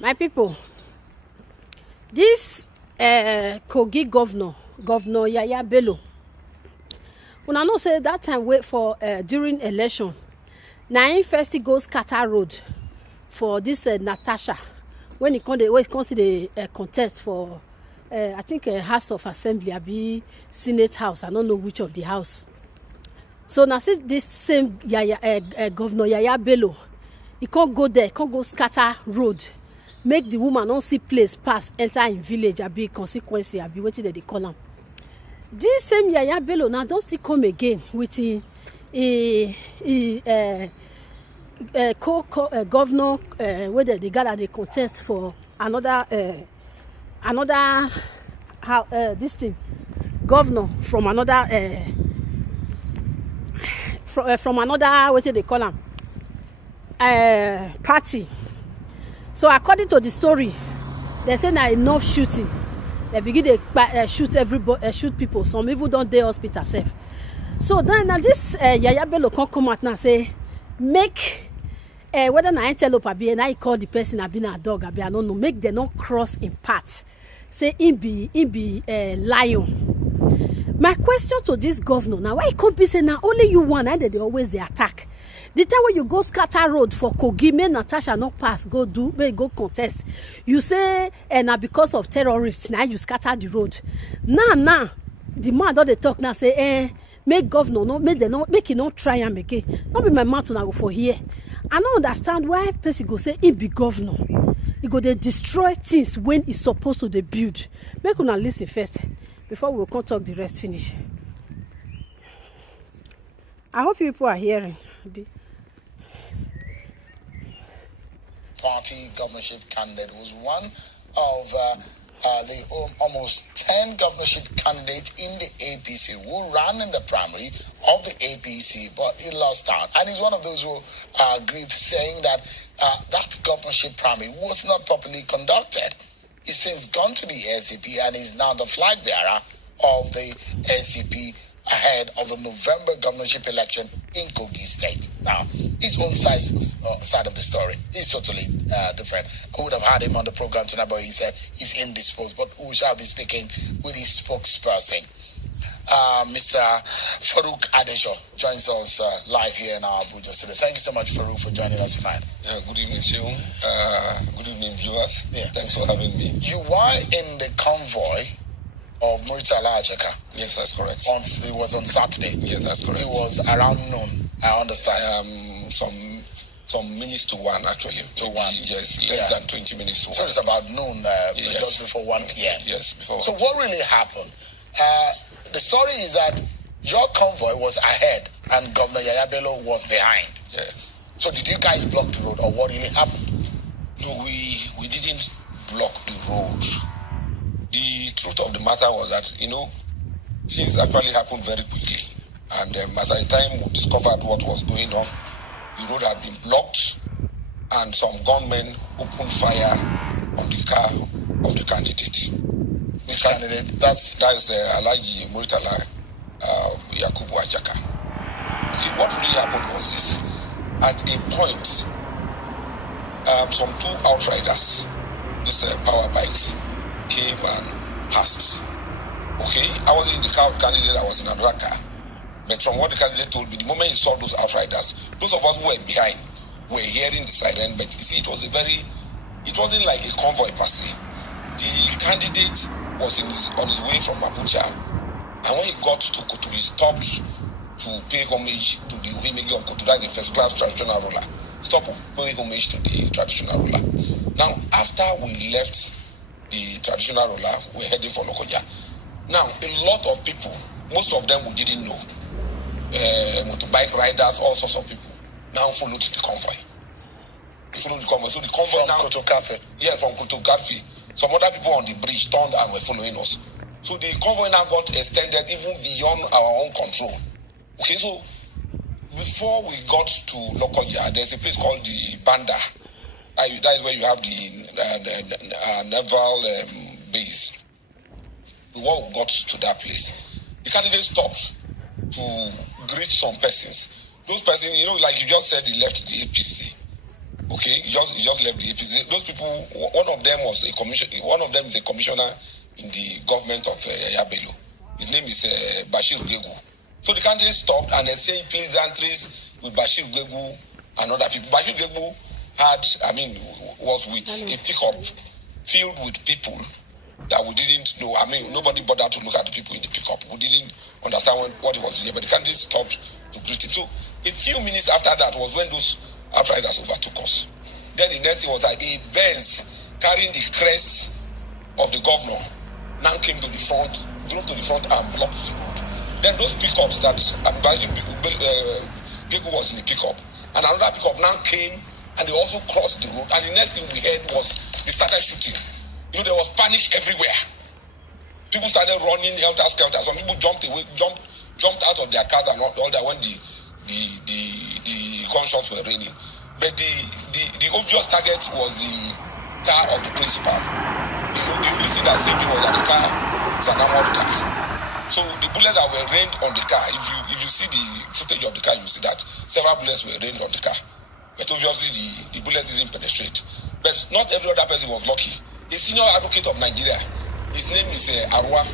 My people, this Kogi governor Yahaya Bello, una know say that time wait for during election, na him first go scatter road for this Natasha when he come to the contest for I think House of Assembly, abi Senate House. I don't know which of the house. So now see this same governor Yahaya Bello, he can't go there, can't go scatter road, make the woman not see place pass, enter in village, abi consequence, abi wetin they call am. This same Yahaya Bello now don't still come again with governor where they gather the contest for another this thing governor from another from another what they call am party. So according to the story, they say na enough shooting. They begin to shoot everybody, shoot people. Some even don't dey hospital safe. So then now this Yahaya Bello come out now say make whether na antelope abi na he call the person abi na dog abi I don't know, make them not cross in path. Say him be lion. My question to this governor now, why he come be say now only you one and they always they attack. The time when you go scatter road for Kogi, make Natasha not pass, go contest. You say now because of terrorists, now you scatter the road. Now the man don't they talk now say make governor no make it not try am again. Not be my mouth to go for here. I don't understand why person go say he be governor. He go they destroy things when he's supposed to they build. Make una listen first before we can talk the rest finish. I hope people are hearing. Party governorship candidate was one of the almost 10 governorship candidates in the APC who ran in the primary of the APC, but he lost out. And he's one of those who grieved, saying that that governorship primary was not properly conducted. He's since gone to the SCP and is now the flag bearer of the SCP ahead of the November governorship election in Kogi State. Now, his own side of the story is totally different. I would have had him on the program tonight, but he said he's indisposed. But we shall be speaking with his spokesperson. Mr. Farouk Adesho joins us live here in our Abuja studio. Thank you so much, Farouk, for joining us tonight. Good evening, Seun. Good evening, viewers. Yeah. Thanks for having me. You were in the convoy of Muritala Ajaka. Yes, that's correct. It was on Saturday. Yes, that's correct. It was around noon, I understand. Some minutes to one, actually. To one. Yes, less than 20 minutes to one. So it's about noon, just before 1 p.m. Yes, before. So what really happened? The story is that your convoy was ahead and Governor Yahaya Bello was behind. Yes. So did you guys block the road, or what really happened? No, we didn't block the road. The truth of the matter was that, things actually happened very quickly. And as at the time we discovered what was going on, the road had been blocked and some gunmen opened fire on the car of the candidate. Which candidate? That's Alhaji Muritala Yakubu Ajaka. What really happened was this. At a point, some two outriders, these power bikes, came and passed. Okay, I wasn't in the car of the candidate, I was in another car. But from what the candidate told me, the moment he saw those outriders, those of us who were behind were hearing the siren, but you see, it wasn't like a convoy per se. The candidate was on his way from Abuja, and when he got to Kutu, he stopped to pay homage to the Uhimegi of Kutu, that's the first class traditional ruler. Stopped paying homage to the traditional ruler. Now, after we left the traditional ruler, we're heading for Lokoja. Now, a lot of people, most of them we didn't know, motorbike riders, all sorts of people, now followed the convoy. They followed the convoy. So the convoy from Kotokafe. Yeah, from Kotokafe. Some other people on the bridge turned and were following us. So the convoy now got extended even beyond our own control. Okay, so before we got to Lokoja, there's a place called the Banda. That is where you have the naval base. When we got to that place, the candidate stopped to greet some persons. Those persons, like you just said, he left the APC. Okay, he just left the APC. Those people, one of them is a commissioner in the government of Yahaya Bello. His name is Bashir Gegu. So the candidate stopped and they say pleasantries with Bashir Gegu and other people. Bashir Gegu was with a pickup filled with people that we didn't know. Nobody bothered to look at the people in the pickup. We didn't understand what he was doing, but the candidate stopped to greet him. So a few minutes after that was when those outriders overtook us. Then the next thing was that a Benz carrying the crest of the governor now came to the front, drove to the front and blocked the road. Then those pickups that Gegu was in the pickup, and another pickup now came and they also crossed the road. And the next thing we heard was they started shooting. There was panic everywhere. People started running helter-skelter. Some people jumped out of their cars and all that when the gunshots were raining. But the obvious target was the car of the principal. The only thing that saved him was that the car is an armored car. So the bullets that were rained on the car, if you see the footage of the car, you see that several bullets were rained on the car. But obviously the bullets didn't penetrate. But not every other person was lucky. The senior advocate of Nigeria, his name is Arwa,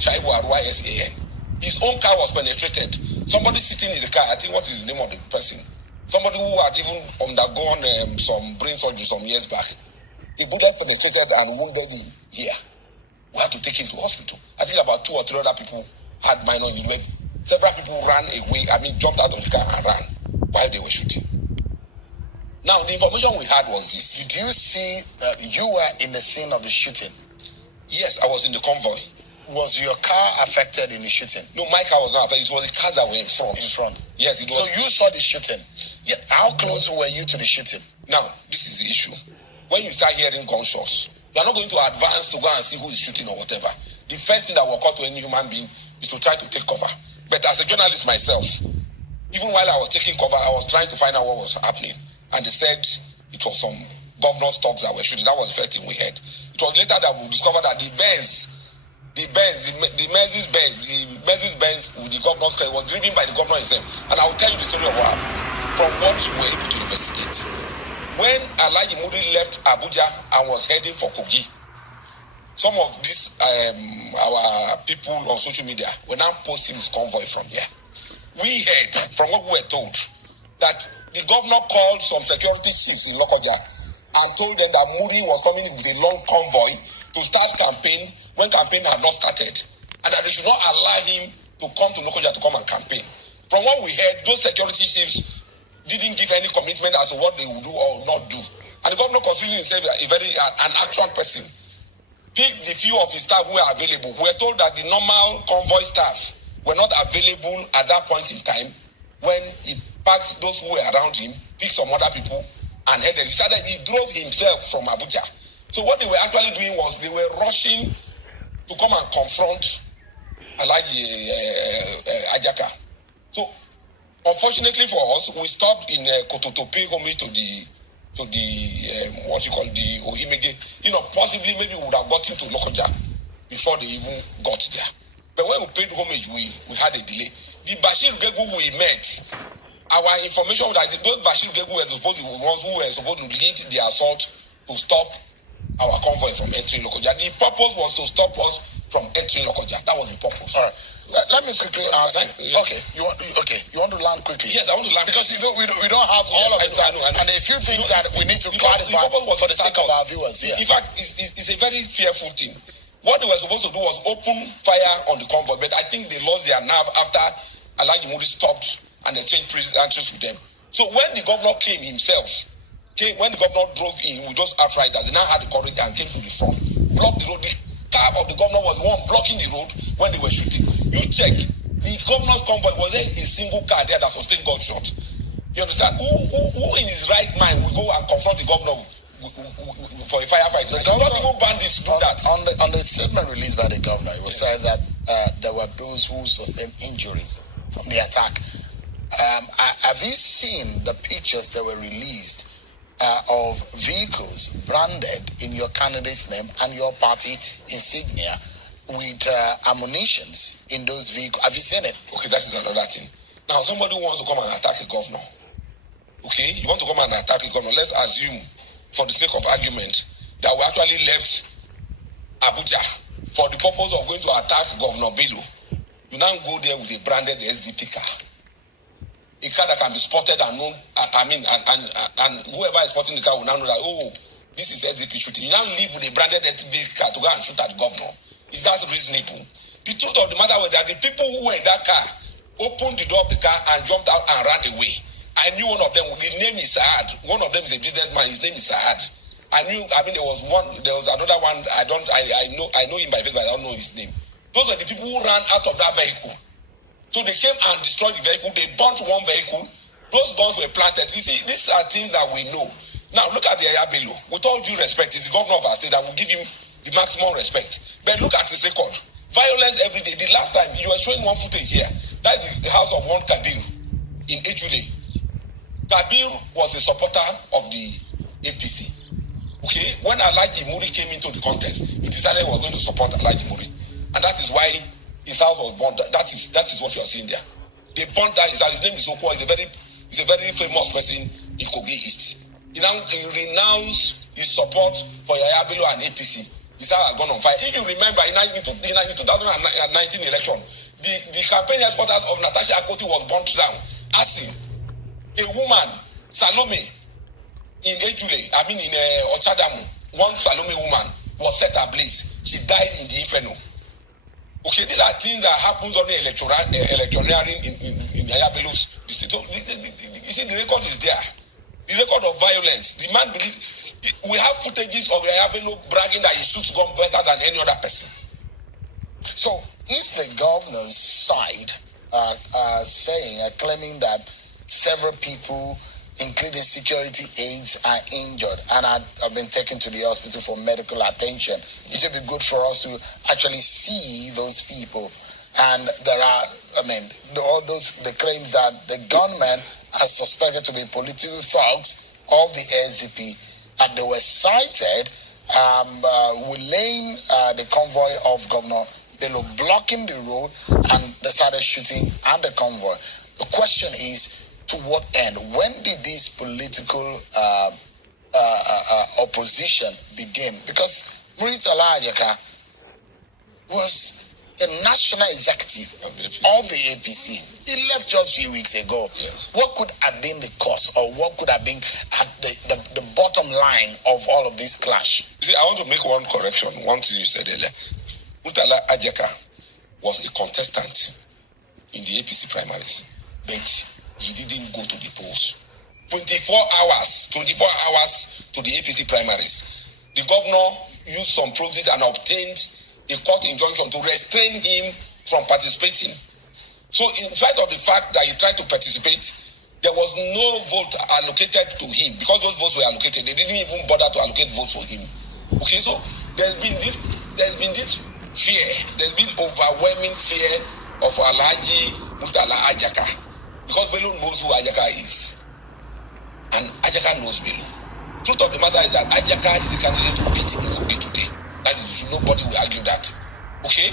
Shaibu Arwa SAN. His own car was penetrated. Somebody sitting in the car, I think what is the name of the person? Somebody who had even undergone some brain surgery some years back. The bullet penetrated and wounded him here. We had to take him to hospital. I think about 2 or 3 other people had minor injuries. Several people ran away, jumped out of the car and ran while they were shooting. Now, the information we had was this. Did you see that you were in the scene of the shooting? Yes, I was in the convoy. Was your car affected in the shooting? No, my car was not affected. It was the cars that were in front. In front? Yes, it was. So you saw the shooting? Yeah. How close were you to the shooting? Now, this is the issue. When you start hearing gunshots, you are not going to advance to go and see who is shooting or whatever. The first thing that will occur to any human being is to try to take cover. But as a journalist myself, even while I was taking cover, I was trying to find out what was happening. And they said it was some governor's thugs that were shooting. That was the first thing we heard. It was later that we discovered that the Mercedes Benz with the governor's car was driven by the governor himself. And I will tell you the story of what happened from what we were able to investigate. When Alhaji Muri left Abuja and was heading for Kogi, some of these our people on social media were now posting his convoy from here. We heard from what we were told that the governor called some security chiefs in Lokoja and told them that Muri was coming with a long convoy to start campaign when campaign had not started, and that they should not allow him to come to Lokoja to come and campaign. From what we heard, those security chiefs didn't give any commitment as to what they would do or not do. And the governor considered himself an action person. Picked the few of his staff who were available. We were told that the normal convoy staff were not available at that point in time when he packed those who were around him, picked some other people, and headed. He drove himself from Abuja. So what they were actually doing was they were rushing to come and confront Alhaji Ajaka. So unfortunately for us, we stopped in Koto to pay homage to the what you call the Ohimege. Possibly maybe we would have gotten to Lokoja before they even got there. But when we paid homage, we had a delay. The Bashir Gegu we met, our information was that those Bashir Gegu were supposed to be the ones who were supposed to lead the assault to stop our convoy from entering Lokoja. The purpose was to stop us from entering Lokoja. That was the purpose. All right. Let me quickly ask. Okay. You want to land quickly? Yes, I want to land because we don't have all of the time, and there are a few things that we need to clarify for the sake of our viewers. Yeah. In fact, it's a very fearful thing. What they were supposed to do was open fire on the convoy, but I think they lost their nerve after Alhaji Muri stopped and exchanged answers with them. So when the governor came himself, when the governor drove in with those outriders, they now had the courage and came to the front, blocked the road. The car of the governor was the one blocking the road when they were shooting. You check, the governor's convoy, was there a single car there that sustained gunshot? You understand? Who in his right mind will go and confront the governor for a firefight? Not even bandits do that. On the statement released by the governor, it was said that there were those who sustained injuries from the attack. Have you seen the pictures that were released of vehicles branded in your candidate's name and your party insignia with ammunitions in those vehicles? Have you seen it? Okay, that is another thing. Now, somebody who wants to come and attack a governor Okay, you want to come and attack the governor. Let's assume, for the sake of argument, that we actually left Abuja for the purpose of going to attack Governor Bello. You now go there with a branded SDP car. A car that can be spotted and known, and whoever is spotting the car will now know that, oh, this is SDP shooting. You now leave with a branded SDP car to go and shoot at the governor. Is that reasonable? The truth of the matter was that the people who were in that car opened the door of the car and jumped out and ran away. I knew one of them. The name is Saad. One of them is a businessman. His name is Saad. There was another one. I know him by face, but I don't know his name. Those are the people who ran out of that vehicle. So they came and destroyed the vehicle. They burnt one vehicle. Those guns were planted. You see, these are things that we know. Now look at the Yahaya Bello. With all due respect, he's the governor of our state. I will give him the maximum respect. But look at his record. Violence every day. The last time you were showing one footage here. That's the house of one Kabir in Ejule. Kabir was a supporter of the APC. Okay, when Alhaji Muri came into the contest, he decided he was going to support Alhaji Muri, and that is why his house was burned. That is what you are seeing there. They burned that. His name is Okwa. He's a very famous person in Kogi East. He renounced his support for Yahaya Bello and APC. His house had gone on fire. If you remember, in the 2019 election, the campaign headquarters of Natasha Akpoti was burnt down. As in, a woman, Salome, in Ejule, in Ochadamu, one Salome woman was set ablaze. She died in the inferno. Okay, these are things that happens on the electioneering in Yahaya Bello's district. So, you see, the record is there. The record of violence. The man we have footages of Yahaya Bello bragging that he shoots gun better than any other person. So, if the governor's side are claiming that several people, including security aides, are injured and have been taken to the hospital for medical attention, it should be good for us to actually see those people. And there are, the claims that the gunmen are suspected to be political thugs of the SDP, and they were cited relaying the convoy of Governor Bello, blocking the road, and they started shooting at the convoy. The question is, to what end? When did this political opposition begin? Because Muritala Ajaka was the national executive of the APC. He left just a few weeks ago. Yes. What could have been the cause, or what could have been at the bottom line of all of this clash? You see, I want to make one correction. One thing you said earlier. Muritala Ajaka was a contestant in the APC primaries, but he didn't go to the polls. 24 hours to the APC primaries. The governor used some proxies and obtained a court injunction to restrain him from participating. So in spite of the fact that he tried to participate, there was no vote allocated to him. Because those votes were allocated, they didn't even bother to allocate votes for him. Okay, so there's been this fear, there's been overwhelming fear of Alhaji Muritala Ajaka. Because Bello knows who Ajaka is. And Ajaka knows Bello. Truth of the matter is that Ajaka is the candidate to beat in Kogi today. That is, nobody will argue that. Okay?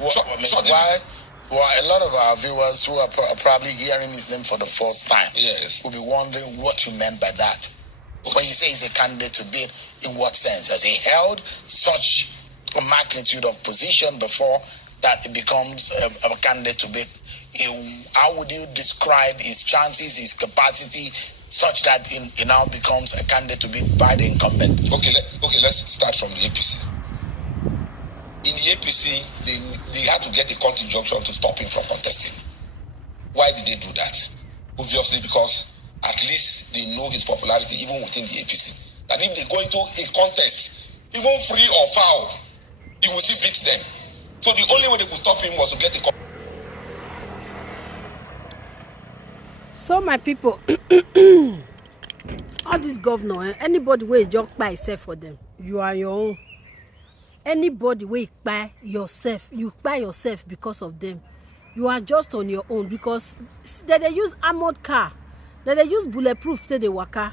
A lot of our viewers who are probably hearing his name for the first time, yes, will be wondering what you meant by that. Okay. When you say he's a candidate to bid, in what sense? Has he held such a magnitude of position before that it becomes a candidate to bid? How would you describe his chances, his capacity, such that he now becomes a candidate to be by the incumbent? Okay, let's start from the APC. In the APC, they had to get a court injunction to stop him from contesting. Why did they do that? Obviously, because at least they know his popularity even within the APC. That if they go into a contest, even free or foul, he will still beat them. So the only way they could stop him was to get a court. So my people, all this governor, anybody will just by himself for them. You are your own. Anybody will buy yourself, you buy yourself because of them. You are just on your own because they use armored car, they use bulletproof till they waka.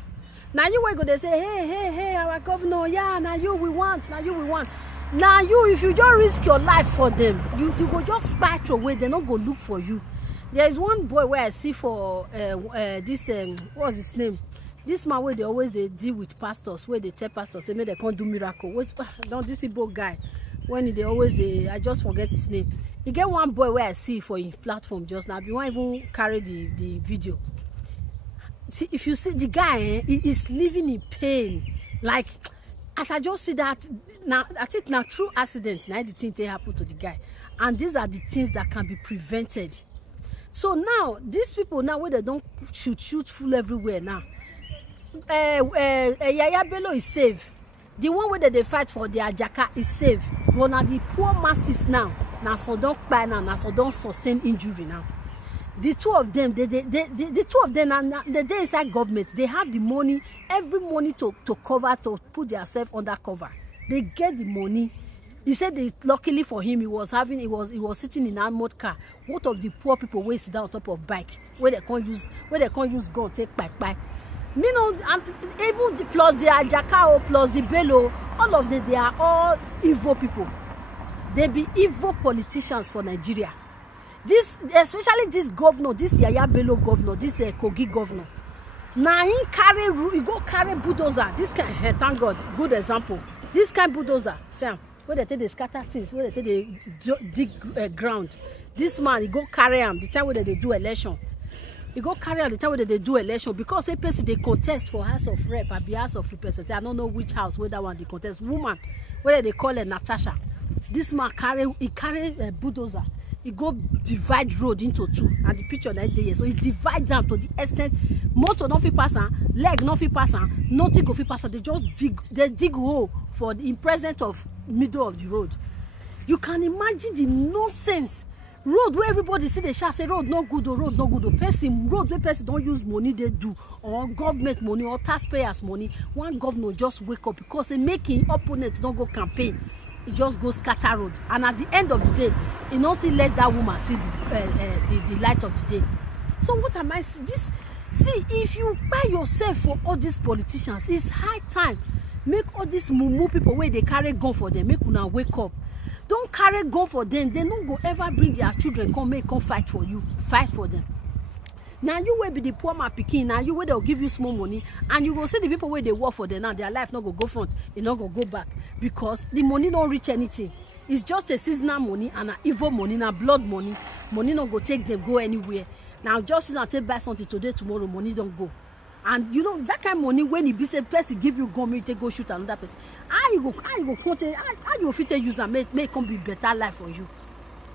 Now you will go, they say, hey, our governor, yeah, now you we want. Now you, if you just risk your life for them, you go just batch away, they not go look for you. There is one boy where I see for this what's his name? This man where they always they deal with pastors, where they tell pastors say make they can't do miracle. Wait, don't this Igbo guy when they always I just forget his name. You get one boy where I see for his platform just now. You won't even carry the video. See, if you see the guy, he is living in pain. Like as I just see that now, I think now true accident. Now the things they happen to the guy, and these are the things that can be prevented. So now these people now where they don't shoot full everywhere now. Yahaya Bello is safe. The one where they fight for the Ajaka is safe. But now the poor masses now so don't cry now so don't sustain injury now. The two of them, the two of them now they inside government. They have the money, every money to cover, to put themselves under cover. They get the money. He said that luckily for him, he was sitting in an armored car. What of the poor people who sit down on top of bike where they can't use gun take bike. You know, and even plus the Ajaka plus the bello, all of them, they are all evil people. They be evil politicians for Nigeria. This, especially this governor, this Yahaya Bello governor, this Kogi governor. Now he go carry bulldozer. This kind, thank God, good example. This kind bulldozer, Sam. Where they take the scatter things, where they take the dig ground. This man, he go carry him the time where they do election. He go carry him the time where they do election because a person they contest for House of Rep and be House of Representative. I don't know which house where that one they contest. Woman, where they call her Natasha. This man carry a bulldozer. He go divide road into two, and the picture that day. So he divide them to the extent motor no fit pass, leg no fit pass, nothing go fit pass. They just dig hole for in present of middle of the road. You can imagine the nonsense road where everybody see the shout say road no good or road no good or person road where person don't use money they do or government money or taxpayers money. One governor just wake up because they making opponents don't go campaign. It just goes scatter road, and at the end of the day, he not still let that woman see the light of the day. So what am I this? See, if you buy yourself for all these politicians, it's high time. Make all these mumu people where they carry gun for them. Make una wake up. Don't carry gun for them. They don't go ever bring their children come fight for you. Fight for them. Now you will be the poor man picking. Now you will they'll give you small money, and you will see the people where they work for them now. Their life not go front, they not go back because the money don't reach anything. It's just a seasonal money and an evil money, and blood money. Money not go take them go anywhere. Now just use and take buy something today, tomorrow money don't go. And you know that kind of money when it be say person give you gun, make you go shoot another person. How you go fit use and make come be better life for you,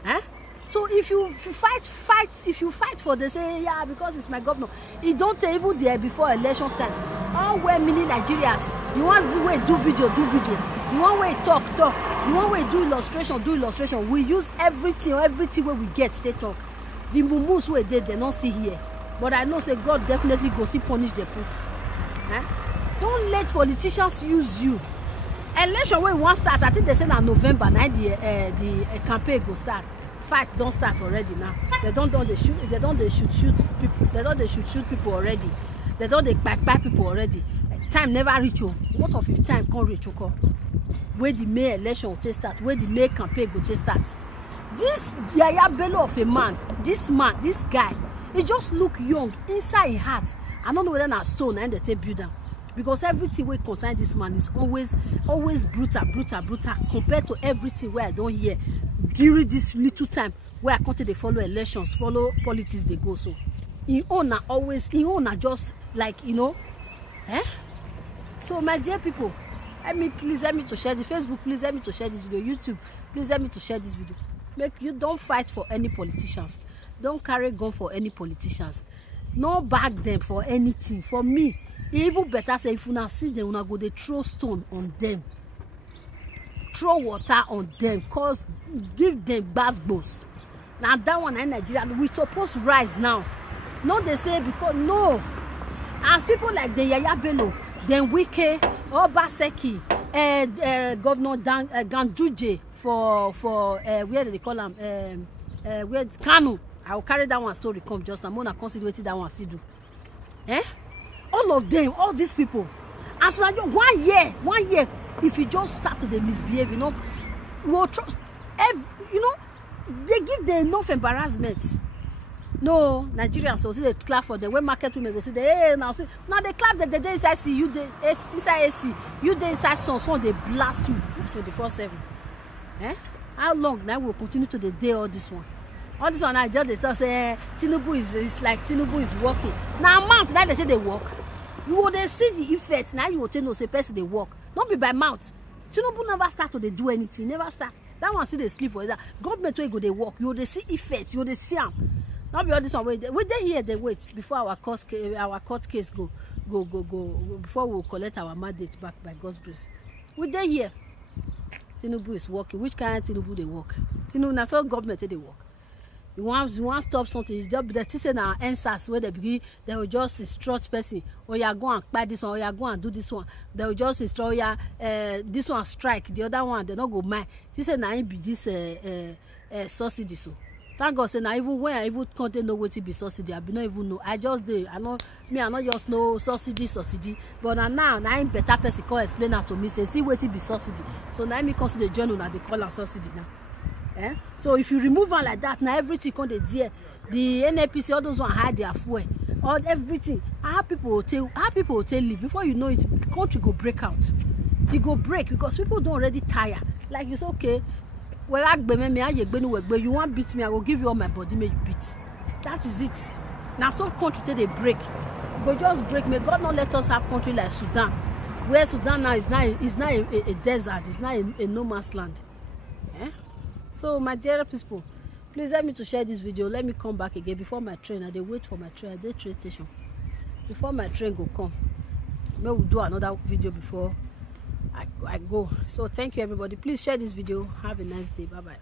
eh? So if you fight for they say yeah because it's my governor. It don't say even there before election time. All where many Nigerians, the ones the way do video, the one way talk, the one way do illustration. We use everything where we get to talk. The mumus where they're not still here. But I know say God definitely go see punish the put. Eh? Don't let politicians use you. Election when one start, I think they say in November, now the campaign go start. Fight don't start already now. They don't shoot people. They don't shoot people already. They don't back people already. Time never reach you. What of if time can't reach you? Where the May election will start, where the May campaign go start. This Yahaya Bello of a man, this guy, he just look young inside his heart. I don't know whether na stone and they take build down. Because everything we concern this man is always brutal compared to everything where I don't hear during this little time where I continue to follow elections, follow politics they go so. He own just like eh? So my dear people, help me to share the Facebook, please help me to share this video, YouTube, please help me to share this video. Make you don't fight for any politicians, don't carry gun for any politicians, no bag them for anything. For me, even better say if you not see them, you not go they throw stone on them, throw water on them, cause give them bad boss. Now that one in Nigeria, we supposed to rise now. Not they say because no, as people like the Yahaya Bello, then Wike, Obaseki, Governor Ganduje for where do they call him? Where Kanu. I will carry that one story come just a moment. Consider that one still do. Eh? All of them, all these people. As long as 1 year, if you just start to misbehave, we'll trust. They give them enough embarrassment. No, Nigerians so see they clap for them. When market women go see they hey now see now they clap that the day inside AC, you dey inside AC, you dey inside sun they blast you 24/7. How long now will continue to the day all this one? All this one I just they talk say Tinubu is like Tinubu is working. Now month that they say they work. You will they see the effect. Now you will tell no say person they work. Don't be by mouth. Tinubu never start to they do anything. Never start. That one see they sleep for that. Government will go they work. You will they see effect. You will they see them. Not be all this one. We they here they wait before our court case go before we collect our mandate back by God's grace. We they here. Tinubu is working. Which kind of Tinubu they work? Tinubu na so government they work. You want stop something, they say now answers where they begin, they will just instruct person, or you are go and buy this one, or you are go and do this one. They will just instruct this one strike, the other one they not go mind. This say now be this subsidy so. Thank God say now even when I even can't know what it be subsidy, I be not even know. I just do. I not just know subsidy. But now I'm better person can explain that to me. Say see what it be subsidy. So now me consider the journal that they call a subsidy now. So if you remove one like that, now everything come the dear. The NAPC, all those one hide their fuel, all everything. How people will tell leave before you know it, country go break out. You go break because people don't already tire. Like you say, okay, well you want beat me, I will give you all my body, may you beat. That is it. Now some country till they break. But just break. May God not let us have country like Sudan, where Sudan now is not a desert, it's not a no man's land. So my dear people, please help me to share this video. Let me come back again before my train. I dey wait for my train at the train station. Before my train go come, maybe we'll do another video before I go. So thank you everybody. Please share this video. Have a nice day. Bye bye.